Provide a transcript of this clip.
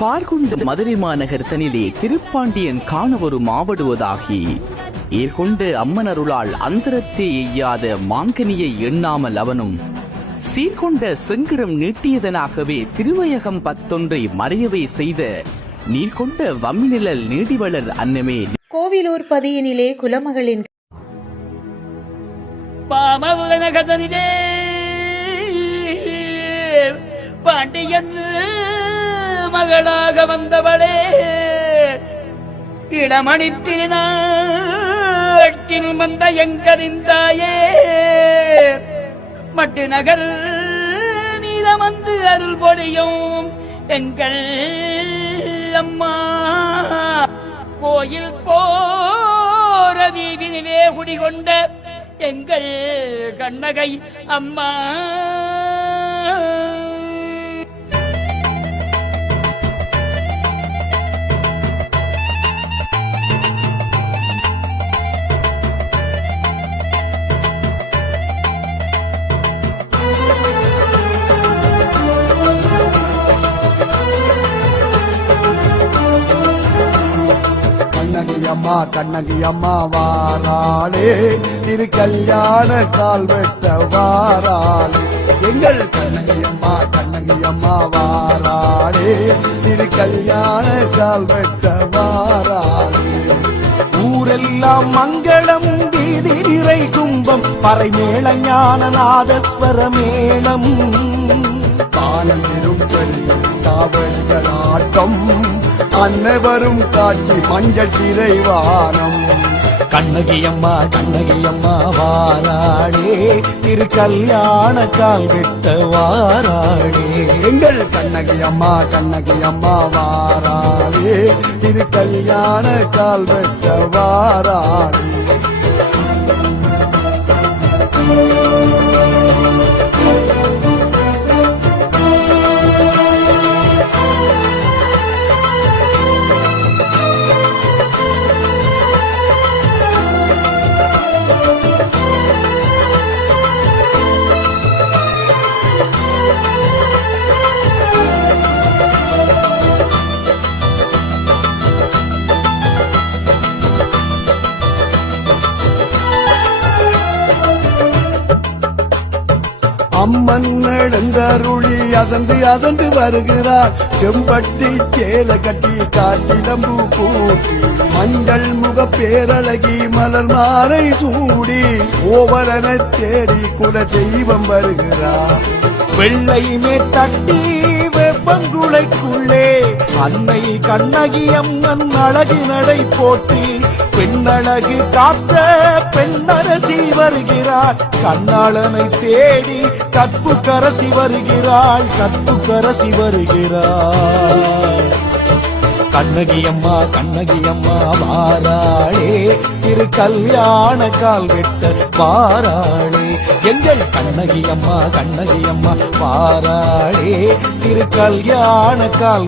பார்கொண்ட மதுரை மாநகர் தனிலே திருப்பாண்டியன் காண ஒரு மாவடுவதாகி ஏற்கொண்டு அம்மனருளால் அந்தரத்தே எய்யாத மாங்கனியை எண்ணாமல் அவனும் சீர்கொண்ட செங்கிரம் நீட்டியதனாகவே திருவயகம் பத்தொன்றை மறையவே செய்த நீர்கொண்ட வம்மிநிழல் நீடிவளர் அன்னமே. கோவிலூர் பதியினிலே குலமகளின் பாண்டியன் மகளாக வந்தவளே. இடமணித்தினாட்டில் வந்த எங்கறிந்தாயே மட்டு நகர் நீலமந்து அருள் பொழியும் எங்கள் அம்மா. கோயில் போர தீவினிலே குடிகொண்ட எங்கள் கண்ணகை அம்மா. கண்ணகி அம்மா கண்ணகி அம்மா வாராளே திரு கல்யாண கால் வெட்ட வாராளே எங்கள் கண்ணகி அம்மா கண்ணகி அம்மா வாராளே திரு கல்யாண கால் வெட்ட வாராளே ஊரெல்லாம் மங்களம் வீதி நிறை கும்பம் பறைமேள ஞான நாதஸ்வர மேளம். காலம் பெரும் பெரிய காவல்கள் ஆட்டம் அன்னவரும் காட்சி மஞ்சள் திரைவானம் கண்ணகியம்மா கண்ணகியம்மா வாராடே. திரு கல்யாண கால் வெட்ட வாராடே. எங்கள் கண்ணகியம்மா கண்ணகியம்மா வாராடே. திரு கல்யாண கால் வெட்ட வாராடே. அம்மன் எழுந்தருளி அசந்து அதந்து வருகிறார். செம்பட்டி சேல கட்டி காற்றிலம்பு கூட்டி மஞ்சள் முக பேரழகி மலர் மாலை சூடி ஓவரனை தேடி குல தெய்வம் வருகிறார். வெள்ளை மேத்தட்டி வெப்பங்குளைக்குள்ளே அன்னை கண்ணகி அம்மன் அழகு நடை போட்டி பெண்ணழகு காத்த பெண்ணரசி வருகிறாள். கண்ணாளனை தேடி கற்பு கரசி வருகிறாள். கற்பு கரசி வருகிறாள் கண்ணகியம்மா கண்ணகியம்மா வாராளே. திரு கல்யாண கால் வெட்ட வாராளே. எங்கள் கண்ணகியம்மா கண்ணகியம்மா வாராளே. திரு கல்யாண கால்